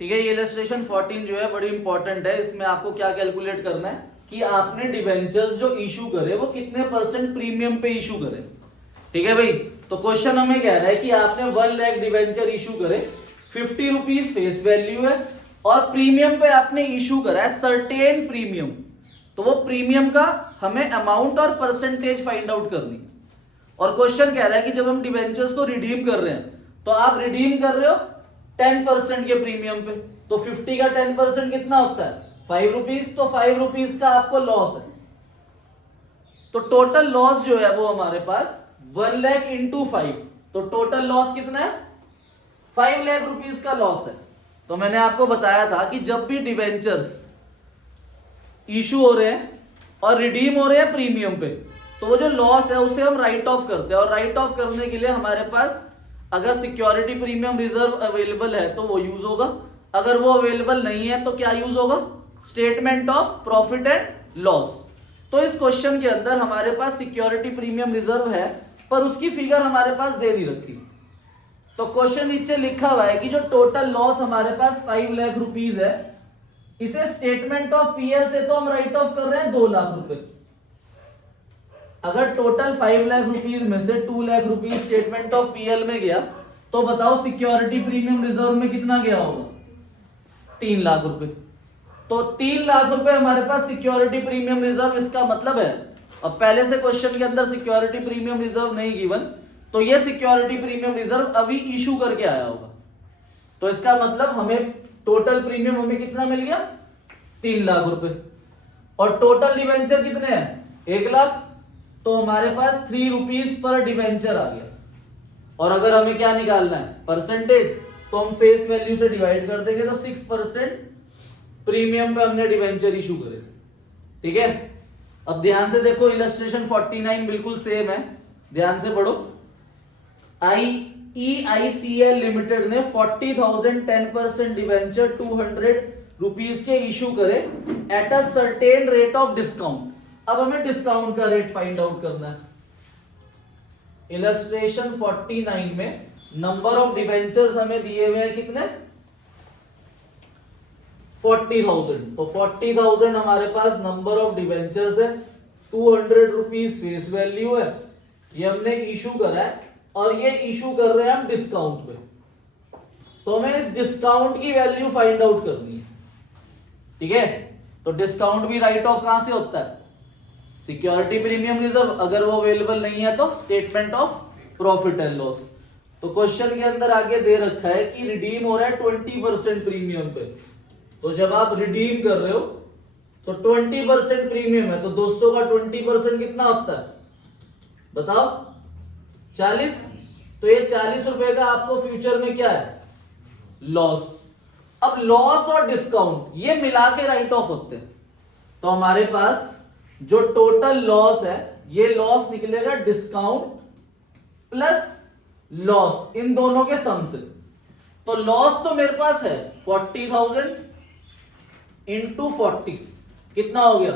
ठीक है। ये इलस्ट्रेशन 14 जो है बड़ी इंपॉर्टेंट है। इसमें आपको क्या कैलकुलेट करना है कि आपने डिबेंचर्स जो इशू करे वो कितने % प्रीमियम पे इशू करे। ठीक है भाई। तो क्वेश्चन हमें कह रहा है कि आपने 1 लाख डिबेंचर इशू करे, 50 रुपीज फेस वैल्यू है और प्रीमियम पे आपने इशू करा है सर्टेन प्रीमियम। तो वो प्रीमियम का हमें अमाउंट और परसेंटेज फाइंड आउट करनी। और क्वेश्चन कह रहा है कि जब हम डिबेंचर्स को रिडीम कर रहे हैं तो आप रिडीम कर रहे हो 10% के प्रीमियम पे, तो 50 का 10% कितना होता है 5 रुपीज। तो 5 रुपीज का आपको लॉस है। तो टोटल लॉस जो है वो हमारे पास 1 लाख इंटू 5, तो टोटल लॉस कितना है 5 लाख रुपीज का लॉस है। तो मैंने आपको बताया था कि जब भी डिबेंचर्स इशू हो रहे हैं और रिडीम हो रहे हैं प्रीमियम पे, तो वो जो लॉस है उसे हम राइट ऑफ करते हैं। और राइट ऑफ करने के लिए हमारे पास अगर सिक्योरिटी प्रीमियम रिजर्व अवेलेबल है तो वो यूज होगा, अगर वो अवेलेबल नहीं है तो क्या यूज होगा, statement of profit and loss. तो इस क्वेश्चन के अंदर हमारे पास सिक्योरिटी प्रीमियम रिजर्व है पर उसकी फिगर हमारे पास दे नहीं रखी। तो क्वेश्चन नीचे लिखा हुआ है कि जो टोटल लॉस हमारे पास 5 लाख रुपीज है, इसे स्टेटमेंट ऑफ पीएल से तो हम राइट ऑफ कर रहे हैं 2 लाख रुपए। अगर टोटल 5 लाख रुपीज में से 2 lakh rupees statement of PL में गया तो बताओ सिक्योरिटी प्रीमियम रिजर्व में कितना गया होगा 3 लाख रुपए। तो 3 लाख रुपए हमारे पास सिक्योरिटी प्रीमियम रिजर्व। इसका मतलब है, अब पहले से क्वेश्चन के अंदर सिक्योरिटी प्रीमियम रिजर्व नहीं गिवन, तो ये सिक्योरिटी प्रीमियम रिजर्व अभी इशू करके आया होगा। तो इसका मतलब हमें टोटल प्रीमियम हमें कितना मिल गया 3 लाख रुपए और टोटल डिवेंचर कितने हैं 1 लाख। तो हमारे पास 3 रुपीज पर डिवेंचर आ गया। और अगर हमें क्या निकालना है परसेंटेज, तो हम फेस वैल्यू से डिवाइड कर देंगे तो 6% प्रीमियम पे हमने डिवेंचर इशू करे। ठीक है। अब ध्यान से देखो, इलस्ट्रेशन 49 बिल्कुल सेम है, ध्यान से पढ़ो। EICL लिमिटेड ने 40,000 10% डिवेंचर 200 रुपीज के इशू करे at a certain rate of discount. अब हमें डिस्काउंट का रेट फाइंड आउट करना है। इलस्ट्रेशन 49 में नंबर ऑफ डिवेंचर्स हमें दिए हुए हैं कितने 40,000। तो 40,000 हमारे पास नंबर ऑफ डिवेंचर्स है, 200 रुपीज फेस वैल्यू है, ये हमने इशू करा है और ये इशू कर रहे हैं हम डिस्काउंट पे। तो हमें इस डिस्काउंट की वैल्यू फाइंड आउट करनी है। ठीक है। तो डिस्काउंट भी राइट ऑफ कहां से होता है सिक्योरिटी प्रीमियम रिजर्व, अगर वो अवेलेबल नहीं है तो statement of profit and loss. तो क्वेश्चन के अंदर आगे दे रखा है कि रिडीम हो रहा है 20% प्रीमियम पे। तो जब आप रिडीम कर रहे हो तो 20% प्रीमियम है, तो 200 का 20% कितना होता है बताओ 40। तो ये 40 रुपए का आपको फ्यूचर में क्या है लॉस। अब लॉस और डिस्काउंट ये मिला के राइट ऑफ होते हैं। तो हमारे पास जो टोटल लॉस है ये लॉस निकलेगा डिस्काउंट प्लस लॉस, इन दोनों के सम से। तो लॉस तो मेरे पास है 40,000 इंटू 40 कितना हो गया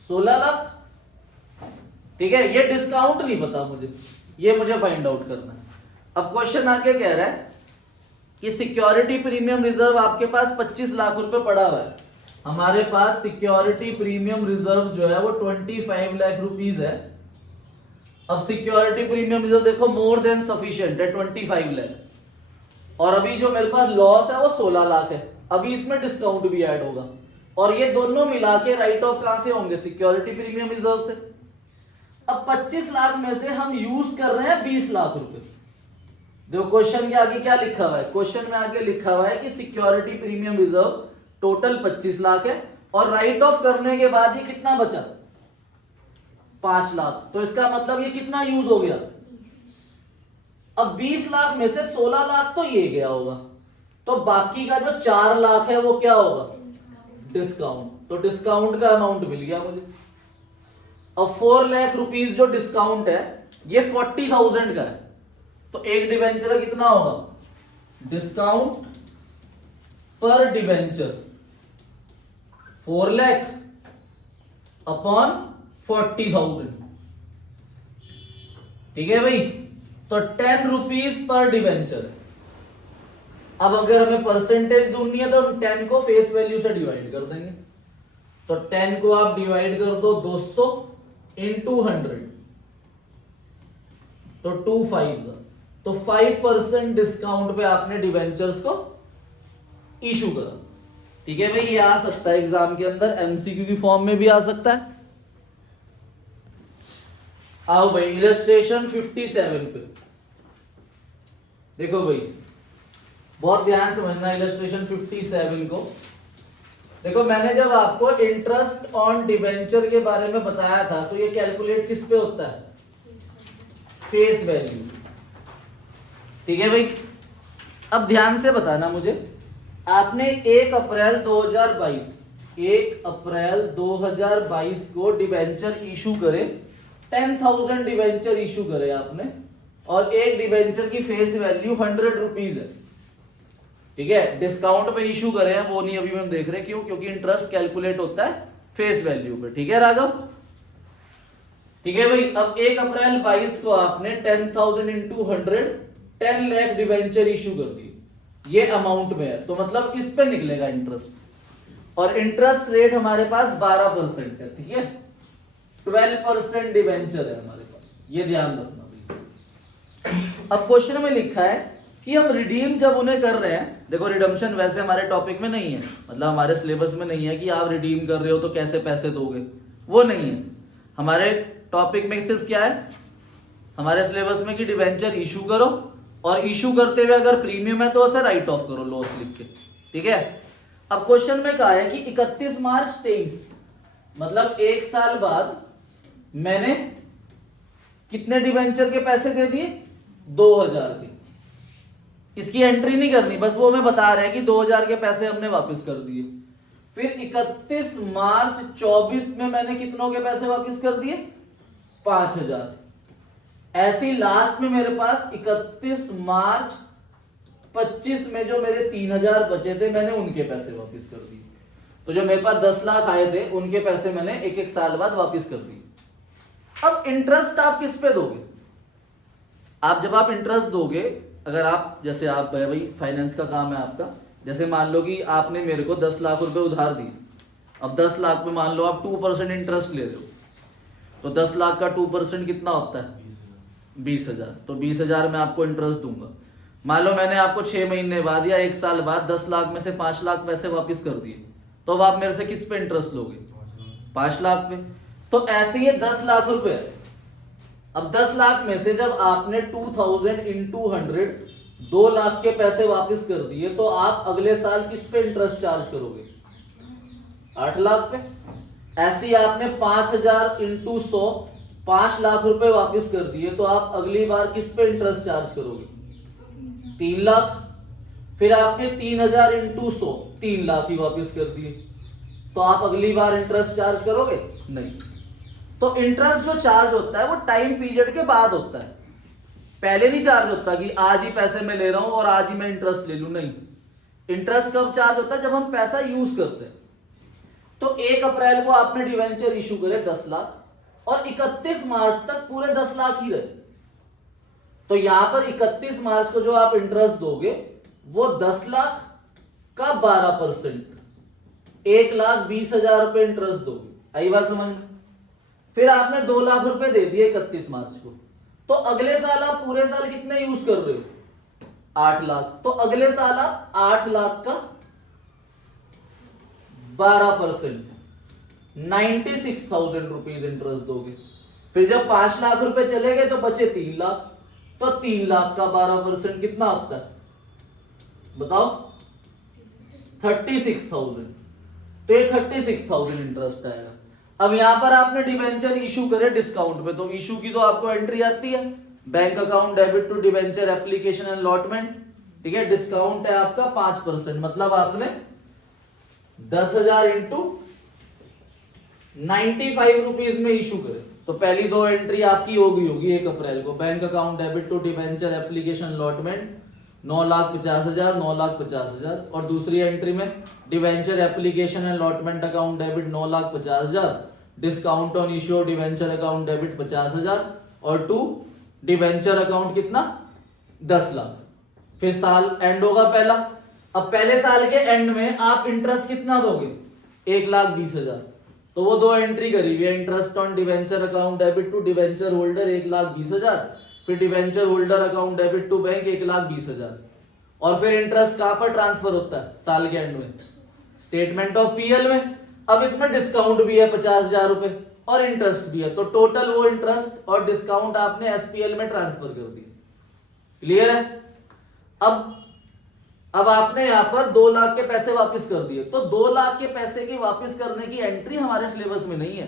16 लाख। ठीक है। ये डिस्काउंट नहीं पता मुझे, ये मुझे फाइंड आउट करना है। अब क्वेश्चन आगे कह रहा है कि सिक्योरिटी प्रीमियम रिजर्व आपके पास 25 लाख रुपए पड़ा हुआ है। हमारे पास सिक्योरिटी प्रीमियम रिजर्व जो है वो 25 लाख रुपीस है। अब सिक्योरिटी प्रीमियम रिजर्व देखो मोर देन सफिशिएंट है 25 लाख और अभी जो मेरे पास लॉस है वो 16 लाख है। अभी इसमें डिस्काउंट भी ऐड होगा और ये दोनों मिला के राइट ऑफ कहां से होंगे सिक्योरिटी प्रीमियम रिजर्व से। अब 25 लाख में से हम यूज कर रहे हैं 20 लाख रुपए। देखो क्वेश्चन के आगे क्या लिखा हुआ है, क्वेश्चन में आगे लिखा हुआ है कि security premium reserve total 25 lakh है और राइट ऑफ करने के बाद ये कितना बचा 5 लाख। तो इसका मतलब ये कितना यूज हो गया। अब 20 लाख में से 16 लाख तो ये गया होगा, तो बाकी का जो 4 लाख है वो क्या होगा डिस्काउंट। तो डिस्काउंट का अमाउंट मिल गया मुझे। अब 4 लाख रुपीज जो डिस्काउंट है ये 40,000 का है, तो एक डिवेंचर कितना होगा डिस्काउंट पर डिवेंचर 4 लाख अपॉन 40,000। ठीक है भाई। तो 10 रुपीज पर डिवेंचर। अब अगर हमें परसेंटेज ढूंढनी है तो हम 10 को फेस वैल्यू से डिवाइड कर देंगे। तो 10 को आप डिवाइड कर दो 200 इंटू 100, तो 2 5 तो 5% डिस्काउंट पे आपने डिवेंचर्स को इशू करा। ठीक है भाई, ये आ सकता है एग्जाम के अंदर, एमसीक्यू की फॉर्म में भी आ सकता है। आओ भाई इलस्ट्रेशन 57 पे देखो भाई, बहुत ध्यान समझना इलस्ट्रेशन 57 को। देखो मैंने जब आपको इंटरेस्ट ऑन डिवेंचर के बारे में बताया था तो ये कैलकुलेट किस पे होता है, फेस वैल्यू। ठीक है भाई, अब ध्यान से बताना मुझे, आपने 1 अप्रैल 2022 को डिवेंचर इशू करे, 10,000 डिवेंचर इशू करे आपने, और एक डिवेंचर की फेस वैल्यू 100 रुपीज है। ठीक है, डिस्काउंट पे इशू करे हैं वो नहीं अभी हम देख रहे, क्यों? क्योंकि इंटरेस्ट कैलकुलेट होता है फेस वैल्यू पे। ठीक है राघव, ठीक है भाई। अब 1 अप्रैल 22 को आपने 10,000 इंटू 100 10 लाख डिवेंचर इशू कर दी, ये अमाउंट में है, तो मतलब इस पे निकलेगा इंटरेस्ट, और इंटरेस्ट रेट हमारे पास 12% है। ठीक है, 12% डिवेंचर है हमारे पास, ये ध्यान रखना। अब क्वेश्चन में लिखा है कि हम रिडीम जब उन्हें कर रहे हैं, देखो रिडम्पशन वैसे हमारे टॉपिक में नहीं है, मतलब हमारे सिलेबस में नहीं है कि आप रिडीम कर रहे हो तो कैसे पैसे दोगे, वो नहीं है हमारे टॉपिक में। सिर्फ क्या है हमारे सिलेबस में कि डिवेंचर इशू करो, और इशू करते हुए अगर प्रीमियम है तो उसे राइट ऑफ करो लॉस लिख के। ठीक है, अब क्वेश्चन में कहा है कि 31 मार्च 23 मतलब 1 साल बाद मैंने कितने डिवेंचर के पैसे दे दिए, 2000 के। इसकी एंट्री नहीं करनी, बस वो हमें बता रहे हैं कि 2000 के पैसे हमने वापस कर दिए। फिर 31 मार्च 24 में मैंने कितनों के पैसे वापस कर दिए, 5000। ऐसे ही लास्ट में मेरे पास 31 मार्च 25 में जो मेरे 3000 बचे थे मैंने उनके पैसे वापस कर दिए। तो जो मेरे पास 10 लाख आए थे उनके पैसे मैंने एक एक साल बाद वापस कर दिए। अब इंटरेस्ट आप किस पे दोगे, आप जब आप इंटरेस्ट दोगे, अगर आप जैसे आप भाई फाइनेंस का काम है आपका, जैसे मान लो कि आपने मेरे को 10 लाख रुपए उधार दिए, अब 10 लाख में मान लो आप 2% इंटरेस्ट ले रहे हो, तो 10 लाख का 2% कितना होता है, 20,000। तो 20,000 में आपको इंटरेस्ट दूंगा। मान लो मैंने आपको 6 महीने बाद या 1 साल बाद 10 लाख में से 5 लाख पैसे वापस कर दिए, तो अब आप मेरे से किस पे इंटरेस्ट लोगे, 5 लाख पे। तो ऐसे ही 10 लाख रुपए, अब 10 लाख में से जब आपने 2000 इंटू 100 2 लाख के पैसे वापस कर दिए, तो आप अगले साल किस पे इंटरेस्ट चार्ज करोगे, 8 लाख पे। ऐसे ही आपने 5000 इंटू 100 5 लाख रुपए वापस कर दिए, तो आप अगली बार किस पे इंटरेस्ट चार्ज करोगे, 3 लाख। फिर आपने 3000 इंटू 100 3 लाख ही वापस कर दिए, तो आप अगली बार इंटरेस्ट चार्ज करोगे, नहीं। तो इंटरेस्ट जो चार्ज होता है वो टाइम पीरियड के बाद होता है, पहले नहीं चार्ज होता कि आज ही पैसे मैं ले रहा हूं और आज ही मैं इंटरेस्ट ले लूं, नहीं। इंटरेस्ट कब चार्ज होता है, जब हम पैसा यूज करते हैं। तो 1 अप्रैल को आपने डिवेंचर इशू करे 10 लाख, और 31 मार्च तक पूरे 10 लाख ही रहे। तो यहां पर 31 मार्च को जो आप इंटरेस्ट दोगे वो 10 लाख का 12%, 1,20,000 रुपए इंटरेस्ट दोगे। आई बात समझ में। फिर आपने 2 लाख रुपए दे दिए 31 मार्च को, तो अगले साल आप पूरे साल कितने यूज कर रहे हो, 8 लाख। तो अगले साल आप 8 लाख का 12% 96,000 रुपीज इंटरेस्ट दोगे। फिर जब 5 लाख रुपए चले गए तो बचे 3 लाख, तो 3 लाख का 12% कितना होता है बताओ, 36,000। तो ये 36,000 इंटरेस्ट आएगा। अब यहां पर आपने डिवेंचर इशू करे डिस्काउंट पे, तो इशू की तो आपको एंट्री आती है, bank account debit to debenture application and allotment. ठीक है, डिस्काउंट है आपका 5%, मतलब आपने 10,000 इंटू 95 रुपीज में इशू करे। तो पहली 2 एंट्री आपकी होगी 1 अप्रैल को, bank account debit to debenture application allotment 9,50,000 9,50,000, और दूसरी एंट्री में debenture application and allotment account debit 9,50,000, discount on issue debenture account debit 50,000, और 2 डिवेंचर अकाउंट कितना 10 लाख। फिर साल एंड होगा पहला। अब पहले साल के एंड में आप इंटरेस्ट कितना दोगे? 1,20,000। तो वो दो एंट्री करी हुई है, interest on debenture account debit to debenture holder 1,20,000, फिर debenture holder account debit to bank 1,20,000। और फिर इंटरेस्ट कहां पर ट्रांसफर होता है साल के एंड में? स्टेटमेंट ऑफ पीएल में। अब इसमें डिस्काउंट भी है 50,000 रुपए और इंटरेस्ट भी है, तो टोटल वो इंटरेस्ट और डिस्काउंट आपने एसपीएल में ट्रांसफर कर दिया। क्लियर है? अब आपने यहां पर 2 लाख के पैसे वापस कर दिए, तो 2 लाख के पैसे की वापस करने की एंट्री हमारे सिलेबस में नहीं है।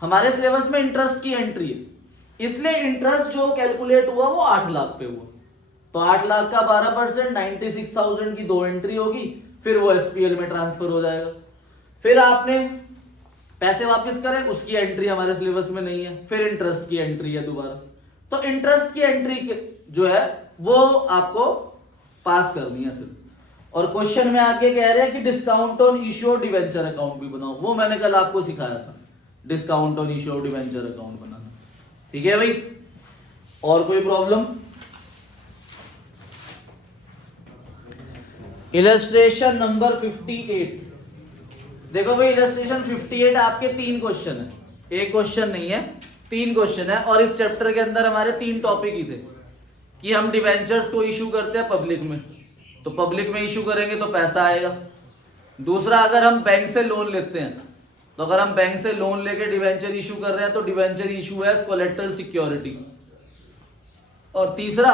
हमारे सिलेबस में इंटरेस्ट की एंट्री है, इसलिए इंटरेस्ट जो कैलकुलेट हुआ वो 8 लाख पे हुआ। तो 8 लाख का 12% 96,000 की 2 एंट्री होगी, फिर वो एसपीएल में ट्रांसफर हो जाएगा। फिर आपने पैसे वापस करें, उसकी एंट्री हमारे सिलेबस में नहीं है, फिर इंटरेस्ट की एंट्री है दोबारा। तो इंटरेस्ट की एंट्री जो है वो आपको पास करनी है सिर्फ। और क्वेश्चन में आगे कह रहे हैं कि discount on issue debenture account भी बनाओ, वो मैंने कल आपको सिखाया था, discount on issue debenture account बनाना। ठीक है भाई? और कोई प्रॉब्लम? Illustration number 58। देखो भाई, इलस्ट्रेशन 58 आपके 3 क्वेश्चन है, एक क्वेश्चन नहीं है, 3 क्वेश्चन है। और इस चैप्टर के अंदर हमारे 3 टॉपिक ही थे कि हम डिवेंचर्स को इशू करते हैं पब्लिक में, तो पब्लिक में इशू करेंगे तो पैसा आएगा। दूसरा, अगर हम बैंक से लोन लेते हैं, तो अगर हम बैंक से लोन लेके डिवेंचर इशू कर रहे हैं तो debenture issue as collateral security. और तीसरा,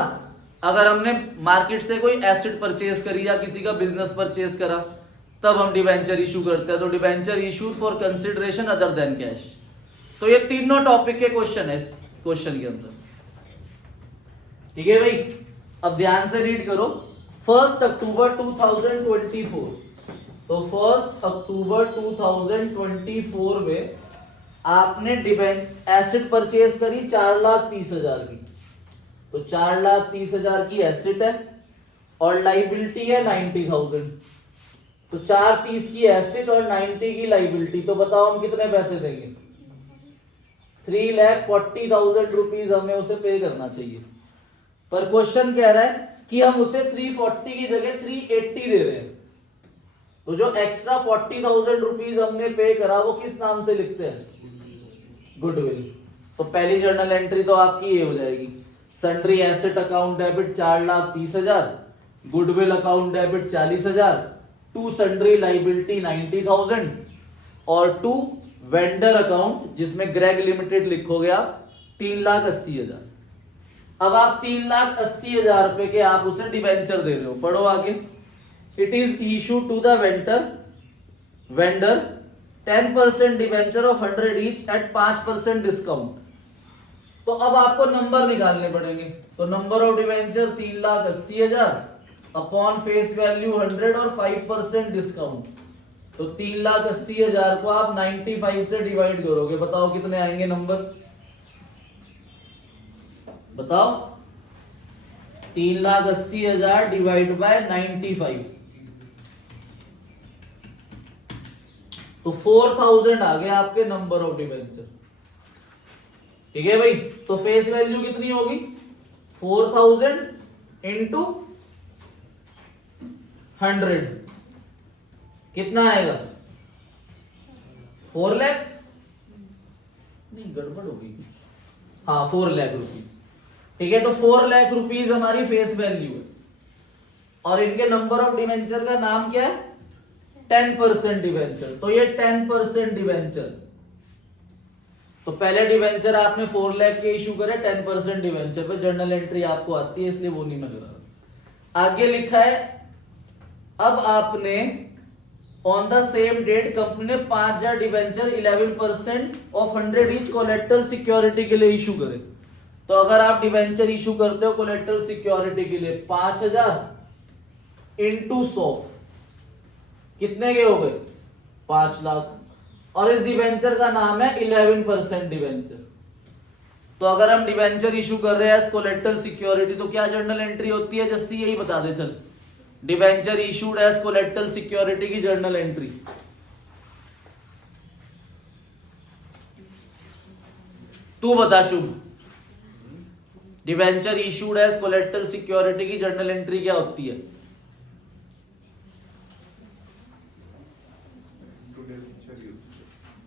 अगर हमने मार्केट से कोई एसेट परचेज करी या किसी का बिजनेस परचेज करा, तब हम डिवेंचर इशू करते हैं, तो debenture issued for consideration other than cash. तो ये तीनों टॉपिक के क्वेश्चन है इस क्वेश्चन के अंदर। ठीक है भाई? अब ध्यान से रीड करो। 1 अक्टूबर 2024, तो 1 अक्टूबर 2024 में आपने एसेट परचेज करी 4,30,000 की, तो 4,30,000 की एसेट है और लाइबिलिटी है 90,000। तो 4,30 की एसेट और 90 की लाइबिलिटी, तो बताओ हम कितने पैसे देंगे? 3,40,000 रुपीज हमें उसे पे करना चाहिए। पर क्वेश्चन कह रहा है कि हम उसे 340 की जगह 380 दे रहे हैं, तो जो एक्स्ट्रा 40,000 रुपीज हमने पे करा वो किस नाम से लिखते हैं? गुडविल। तो पहली जर्नल एंट्री तो आपकी ये हो जाएगी, sundry asset account debit 4,30,000, goodwill account debit 40,000, to sundry liability 90,000 और टू वेंडर अकाउंट जिसमें ग्रेग लिमिटेड लिखोगे आप 3,80,000। अब आप 3,80,000 रुपए के आप उसे डिवेंचर दे रहे हो। पढ़ो आगे। It is issue to the vendor 10% debenture of 100 each at 5% discount. तो अब आपको नंबर निकालने पड़ेंगे, तो number of debenture 3,80,000 upon face value 100 और 5% डिस्काउंट, तो 3,80,000 को आप 95 से डिवाइड करोगे, बताओ कितने आएंगे नंबर? बताओ। 3,80,000 डिवाइड बाय 95, तो 4,000 आ गए आपके नंबर ऑफ डिवेंचर। ठीक है भाई? तो फेस वैल्यू कितनी होगी? 4,000 इंटू 100 कितना आएगा? 4 लाख? नहीं, गड़बड़ होगी कुछ। हाँ, 4 लाख रुपीज। ठीक है, तो 4 लाख रुपीज हमारी फेस वैल्यू है और इनके नंबर ऑफ डिवेंचर का नाम क्या है? 10% डिवेंचर। तो ये 10% डिवेंचर, तो पहले डिवेंचर आपने 4 लाख के इशू करे 10% डिवेंचर पे, जर्नल एंट्री आपको आती है इसलिए वो नहीं मैं कर रहा। आगे लिखा है, अब आपने on the same date company ने 5,000 debenture 11% of 100 each collateral security के लिए इशू करे। तो अगर आप डिवेंचर इशू करते हो कोलेटरल सिक्योरिटी के लिए 5,000 इंटू 100 कितने के हो गए? 5 लाख। और इस डिवेंचर का नाम है 11% डिवेंचर। तो अगर हम डिवेंचर इशू कर रहे हैं कोलेटरल सिक्योरिटी तो क्या जर्नल एंट्री होती है? जस्सी यही बता दे चल। Debenture issued as collateral security की जर्नल एंट्री तू बता Shubh. Debenture issued as collateral security की जर्नल एंट्री क्या होती है?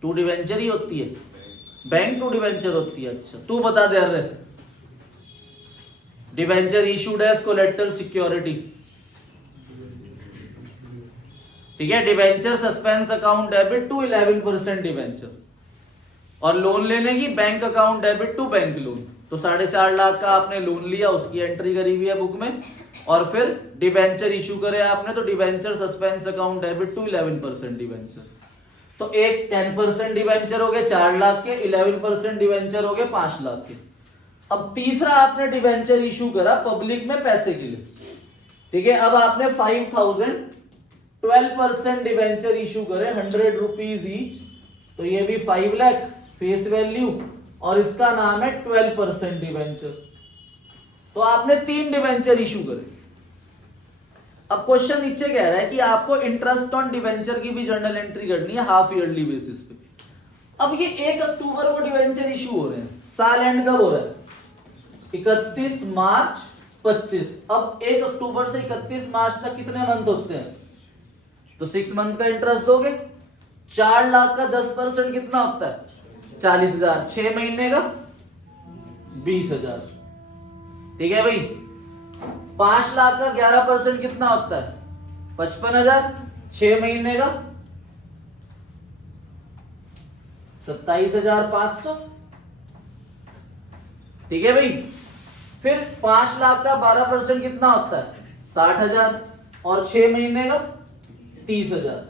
टू डिवेंचर ही होती है, बैंक टू डिवेंचर होती है। अच्छा तू बता दे रहे, debenture issued as collateral security, ठीक है। Debenture suspense account debit to 11% debenture, और लोन लेने की bank account debit to bank loan. तो 4.5 लाख का आपने लोन लिया, उसकी एंट्री करी हुई है बुक में, और फिर डिवेंचर इशू करे आपने, तो debenture suspense account debit to 11% debenture. तो एक 10% डिवेंचर हो गए 4 लाख के, 11% डिवेंचर हो गए 5 लाख के। अब तीसरा आपने डिवेंचर इशू करा पब्लिक में पैसे के लिए, ठीक है। अब आपने 5000 12% डिवेंचर इशू करे 100 रुपीज ईच, तो ये भी 5 लाख फेस वैल्यू, और इसका नाम है 12% डिवेंचर। तो आपने 3 डिवेंचर इशू करे। अब क्वेश्चन नीचे कह रहा है कि आपको इंटरेस्ट ऑन डिवेंचर की भी जर्नल एंट्री करनी है हाफ ईयरली बेसिस पे। अब ये 1 अक्टूबर को डिवेंचर इशू हो रहे हैं, साल एंड कब हो रहा है? 31 मार्च 25। अब 1 अक्टूबर से 31 मार्च तक कितने मंथ होते हैं? तो 6 मंथ का इंटरेस्ट दोगे। 4 लाख का 10% कितना होता है? 40,000। 6 महीने का 20,000, ठीक है भाई। 5 लाख का 11% कितना होता है? 55,000। 6 महीने का 27,500, ठीक है भाई। फिर 5 लाख का 12% कितना होता है? 60,000, और 6 महीने का 30,000।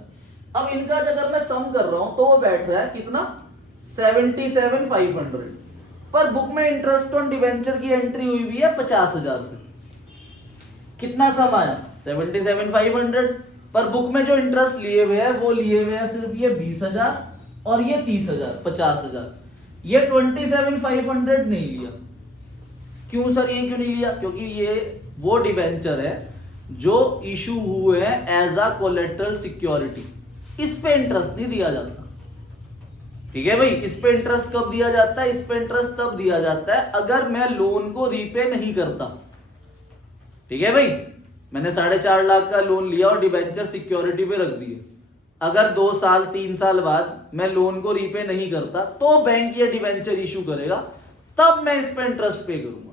अब इनका अगर मैं सम कर रहा हूं तो वो बैठ रहा है कितना? 77,500। पर बुक में इंटरेस्ट ऑन डिवेंचर की एंट्री हुई हुई है 50,000 से। कितना सम आया? 77,500। पर बुक में जो इंटरेस्ट लिए हुए हैं वो लिए हुए हैं सिर्फ ये 20,000 और ये 30,000, 50,000। ये 27,500 नहीं लिया। क्यों सर ये क्यों नहीं लिया? क्योंकि ये वो डिवेंचर है जो इशू हुए हैं एज अ कोलेटरल सिक्योरिटी, इस पे इंटरेस्ट नहीं दिया जाता, ठीक है भाई। इस पे इंटरेस्ट कब दिया जाता है? इस पे इंटरेस्ट तब दिया जाता है अगर मैं लोन को रीपे नहीं करता, ठीक है भाई। मैंने 4.5 लाख का लोन लिया और डिवेंचर सिक्योरिटी पे रख दिए। अगर 2 साल 3 साल बाद मैं लोन को रीपे नहीं करता तो बैंक ये डिवेंचर इशू करेगा, तब मैं इस पे इंटरेस्ट पे करूंगा।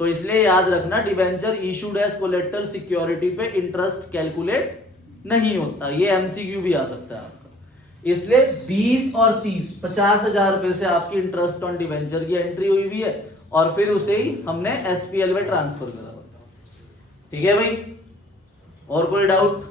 तो इसलिए याद रखना, debenture issued as collateral security पे इंटरेस्ट कैलकुलेट नहीं होता। ये एमसीक्यू भी आ सकता है आपका। इसलिए 20 और 30 50,000 रुपए से आपकी इंटरेस्ट ऑन डिवेंचर की एंट्री हुई हुई है, और फिर उसे ही हमने एसपीएल में ट्रांसफर करा, ठीक है भाई। और कोई डाउट?